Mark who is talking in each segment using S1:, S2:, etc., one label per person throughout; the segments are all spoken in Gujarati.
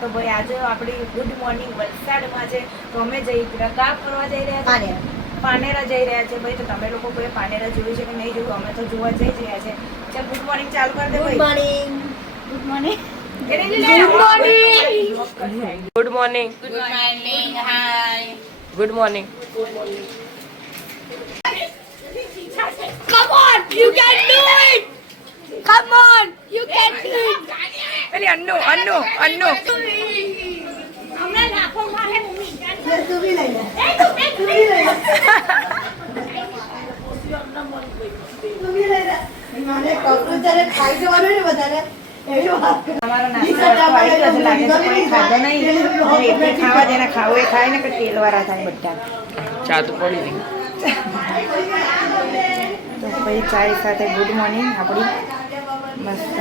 S1: તો ભાઈ આજે આપણી ગુડ મોર્નિંગ વલસાડમાં છે. તો અમે જઈ કા ફરવા જઈ રહ્યા છે
S2: પાનેરા.
S1: પાનેરા જઈ રહ્યા છે ભાઈ. તો તમે લોકો કોઈ પાનેરા જોયું છે કે નહીં જોયું? અમે તો જોવા જઈ રહ્યા છે ચાલ ગુડ મોર્નિંગ ચાલુ કરી દે
S2: ગુડ
S1: ભાઈ.
S2: Morning good morning
S1: good morning
S3: good morning
S1: good morning
S2: Come on, you can do it. Come on, you can do it.
S1: પેલી અન્નુ અન્નુ અન્નુ
S2: હમણાં લાફો મારે મમ્મી તું બી લઈ લે તું ને વધારે
S4: ચા તો પડી
S1: તો ભાઈ ચાય સાથે ગુડ મોર્નિંગ આપણી મસ્ત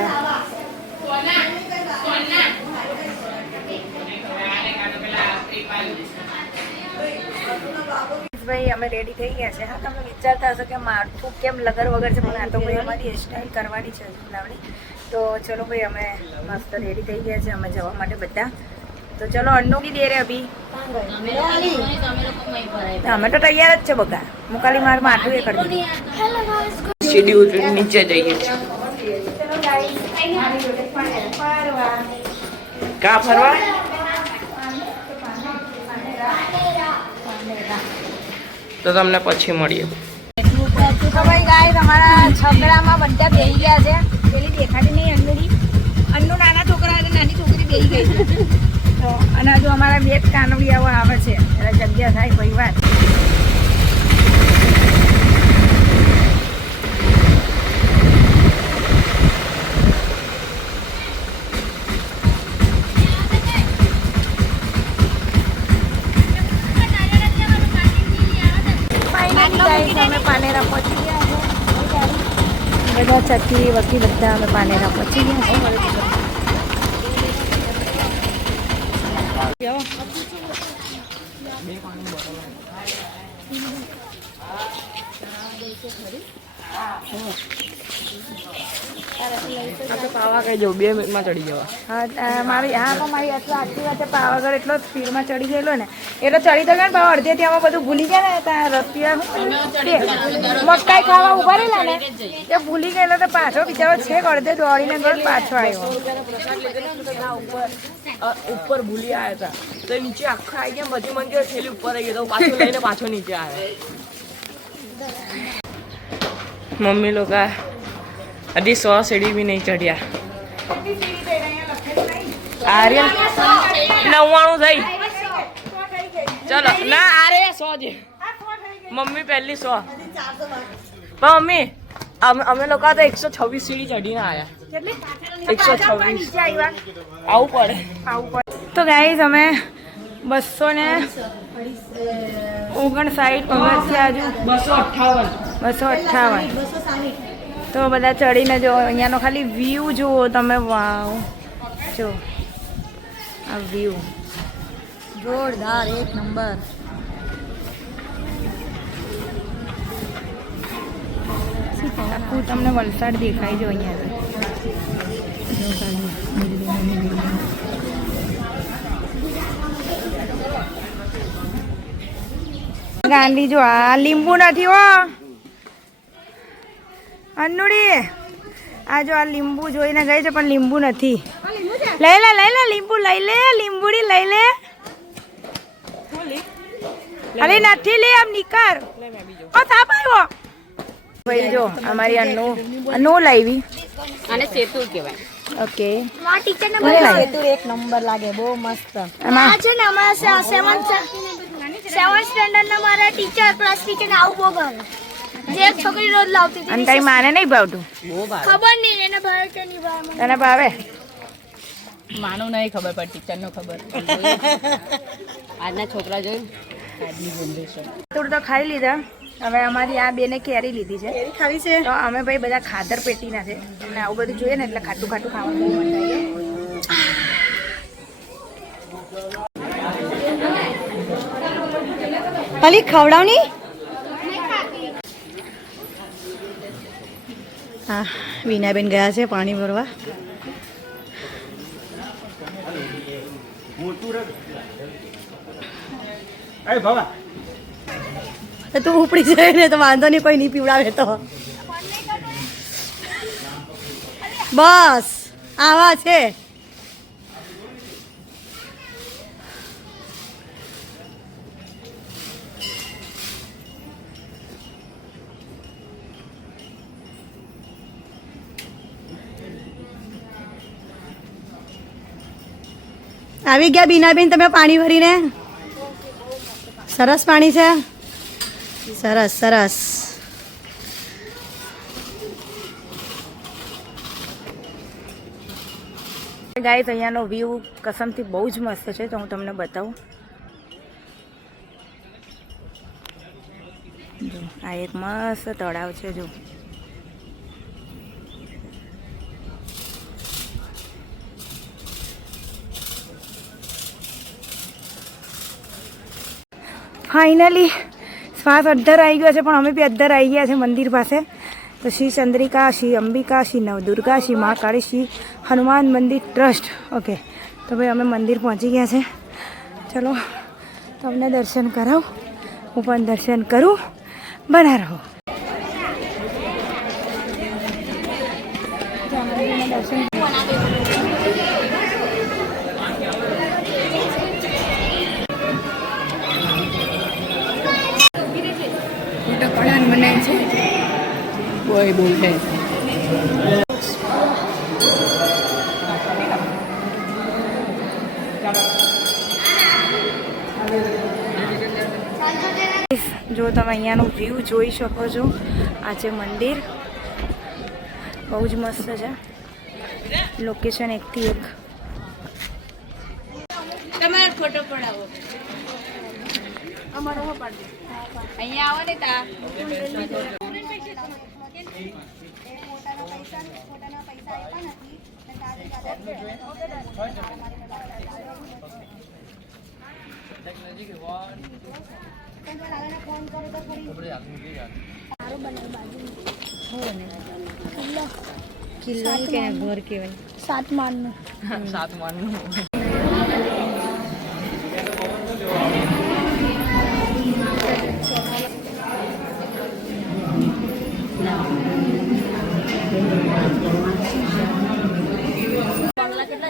S1: ભાઈ અમે રેડી થઈ ગયા છે. હા તમે વિચારતા હશો કે માથું કેમ લગર વગર છે? પણ આ તો ભાઈ અમારી હેરસ્ટાઈલ કરવાની છે લાવણી. તો ચલો ભાઈ અમે મસ્ત રેડી થઈ ગયા છે. અમે જવા માટે બધા. તો ચલો અન્નુ કી દે રે અભી. અમે તો તૈયાર જ છે બગા મુકાલી માર માથું એ કરી
S4: શેડ્યુલ નીચે જઈએ કા ફરવા? તો તમને પછી મળીએ.
S1: ભાઈ ગાય, તમારા છગડામાં બધા બેહી ગયા છે. પેલી દેખાતી નહીં અન્નુડી અન્નુ નાના છોકરા અને નાની છોકરી બેહી ગઈ તો અને હજુ અમારા બે કાનવડિયાઓ આવે છે. એટલે જગ્યા થાય કોઈ વાર પાનેરા પહોંચી ગયા છે. બધા ચક્કી વકી બધા અમે પાનેરા પહોંચી ગયા છે.
S4: આપણે જવું બે મિનિટમાં ચડી જવા
S1: હા મારી હા પણ મારી આટલી વાતે પાવાગઢ એટલો સ્પીડમાં ચડી ગયેલો ને એટલો ચડી તો ગયા ને પાવા અડધે ત્યાં બધું ભૂલી ગયા ને ત્યાં રસ્તિયા મકાઈ ખાવા ઊભા રહેલા ને એ ભૂલી ગયેલો તો પાછો બિચારો છેક અડધે દોડીને ગયો પાછો આવ્યો.
S4: ઉપર ભૂલી આવ્યા હતા. તો નીચે આખા આવી ગયા બધી મંદિર થેલી ઉપર આવી ગયો પાછો લઈને પાછો નીચે આવ્યા. મમ્મી લોકો હજી સો સીડી બી નહીં चढ़िया આર્યન નવ્વાણું થઈ. ચલો ના આરે સો જે. મમ્મી પહેલી સો. પણ મમ્મી અમે લોકો તો એકસો છવ્વીસ સીડી ચડીને આવ્યા એકસો છવ્વીસ. આવું પડે.
S1: તો ગાઈઝ અમે બસો ને ઓગણસાઠ પગથિયા આજુ
S4: બસો અઠાવન
S1: બસો અઠ્ઠાવન તો બધા ચડીને જો અહીંયાનો ખાલી વ્યૂ જુઓ તમે. વાવ. જો આ વ્યૂ
S2: જોરદાર એક નંબર.
S1: આખું તમને વલસાડ દેખાય જો અહીંયાથી. ગાંધી જો આ લીંબુ નથી હો. અન્નુડી આ જો આ લીંબુ જોઈને ગઈ છે પણ લીંબુ નથી. લઈ લે લઈ લે લીંબુ લઈ લે લીંબુડી લઈ લે. અરે નથી લે આમ નીકળ. ઓ થાપ આવ્યો. ભાઈ જો અમારી અન્નુ અન્નુ લાવી.
S3: અને સેતુ કહેવાય.
S1: ઓકે.
S2: મારા ટીચર ને સેતુ એક નંબર લાગે બહુ મસ્ત. આ છે ને અમારા સેવન સેવન સ્ટેન્ડર્ડ ના મારા ટીચર ક્લાસ ટીચર ને આવું બહુ ગમે જે એક છોકરી રોજ લાવતી
S1: અને
S2: હતી
S1: તારી માને નહીં ભાવતું?
S2: ખબર નહીં એને ભાવે કે નહીં ભાવે મને.
S1: તને ભાવે?
S3: માનું નહીં ખબર પણ ટીચરનો ખબર. આજના છોકરા જોયું આજની
S1: તો ખાઈ લીધા. હવે અમારી આ બેને કેરી લીધી છે.
S2: ખાવી છે?
S1: તો અમે ભાઈ બધા ખાધર પેટીના છે. અને આવું બધું જોઈએ ને એટલે ખાટું ખાટું ખાવાનું બહુ મન થાય
S2: ખાલી ખવડાવની? હા વિનાબેન ગયા છે પાણી ભરવા.
S5: તું ઉપડી જાય ને તો વાંધો નહીં, કોઈ નહીં પીવડાવે તો. બસ, આવા છે. આવી ગયા બીનાબેન, તમે પાણી ભરીને? સરસ પાણી છે. સરસ સરસ.
S1: ગાય અહીંયાનો વ્યૂ કસમથી બહુ જ મસ્ત છે, તો હું તમને બતાવું. આ એક મસ્ત તળાવ છે, જો. ફાઇનલી શ્વાસ અડધર આવી ગયો છે, પણ અમે બી અડધર આવી ગયા છે મંદિર પાસે. તો શ્રી ચંદ્રિકા, શ્રી અંબિકા, શ્રી નવદુર્ગા, શ્રી મહાકાળી શ્રી હનુમાન મંદિર ટ્રસ્ટ. ઓકે તો ભાઈ અમે મંદિર પહોંચી ગયા છે. ચલો, તમને દર્શન કરાવું. હું પણ દર્શન કરું. બના રહો.
S3: કોઈ બોલ છે.
S1: જો તમે અહીંયાનું વ્યૂ જોઈ શકો છો આ છે મંદિર. બહુ જ મસ્ત છે. લોકેશન એકથી એક.
S3: તમારે ફોટો પડાવો. અહીંયા આવો ને તા.
S1: કિલ્લો કે ઘર કહેવાય
S2: સાત માળનું.
S4: સાત માનનું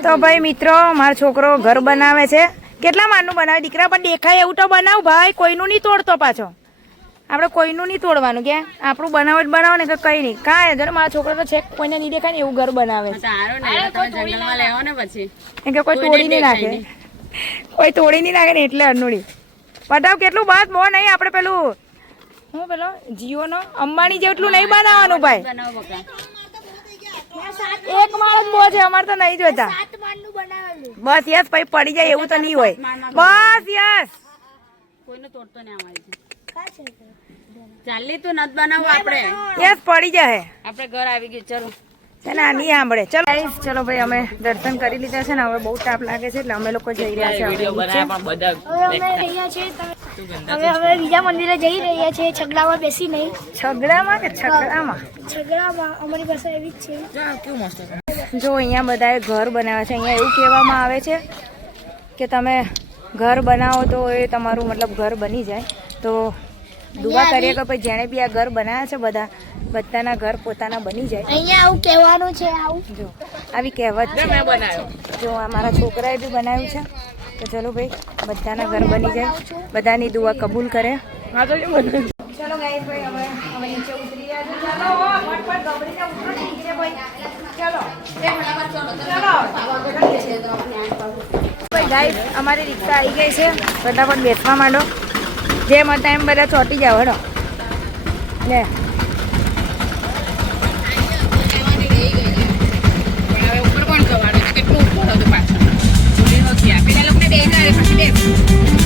S1: તો ભાઈ મિત્રો મારો છોકરો ઘર બનાવે છે. કેટલા માળનું બનાવે? દીકરા પણ દેખાય એવું તો બનાવ ભાઈ. કોઈનું નહીં તોડતો પાછો. આપણે કોઈનું નહીં તોડવાનું કે આપણું બનાવો જ બનાવો ને કે કંઈ નહીં. કાંઈ જરા મારા છોકરો તો છે કોઈને નહીં દેખાય ને એવું ઘર બનાવે છે. કે કોઈ તોડી નહીં નાખે. કોઈ તોડી નહીં નાખે ને એટલે અનુડી. બતાવ કેટલું બાદ બહુ નહીં આપણે પેલું હું પેલો જીઓનો અંબાણી જેટલું નહીં બનાવવાનું ભાઈ. એક માળ જ બહુ છે અમારે તો નહીં જોતા.
S2: સાત માળનું બનાવેલું.
S1: બસ યસ પછી પડી જાય એવું તો નહીં હોય. બસ યસ.
S3: કોઈને તોડતો નહીં અમારી ચાલી તો નત બનાવો આપણે.
S1: યસ પડી જાય
S3: આપણે ઘર આવી ગયું ચલો.
S1: ચાલ આ નહીં સાંભળે. ચલો. ચલો ભાઈ અમે દર્શન કરી લીધા છે ને હવે બહુ તાપ લાગે છે એટલે અમે લોકો જઈ રહ્યા છે હવે
S2: અમે છીએ હવે હવે બીજા મંદિરે જઈ રહ્યા છીએ છગડામાં બેસી નહીં.
S1: છગડામાં કે છગડામાં
S2: છગડામાં અમારી પાસે એવી જ છે?
S1: જો અહીંયા બધાએ ઘર બનાવ્યા છે. અહીંયા એવું કહેવામાં આવે છે કે તમે ઘર બનાવો તો એ તમારું મતલબ ઘર બની જાય. તો દુઆ કરીએ કે ભાઈ જેણે બી આ ઘર બનાવ્યા છે બધા બધાના ઘર પોતાના બની જાય.
S2: અહીંયા આવું કહેવાનું છે આવું.
S1: જો આવી કહેવત છે. જો આ મારા છોકરાએ બી બનાવ્યું છે. તો ચલો ભાઈ બધાના ઘર બની જાય. બધાની દુઆ કબૂલ કરે. ચલો ગાઈસ ભાઈ હવે હવે નીચે ઉતરી છે. ચાલો ફટફટ ગબડીને ઉતરો ને નીચે ભાઈ. ચલો ચલો ભાઈ ગાઈસ અમારી રિક્ષા આવી ગઈ છે. ફટાફટ બેસવા માંડો. જે હતા એમ બધા ચોટી જાવ હડો. લે. કેટલું ઉપર હતું પાછળ? પેલા લોકોને ડેમ આવે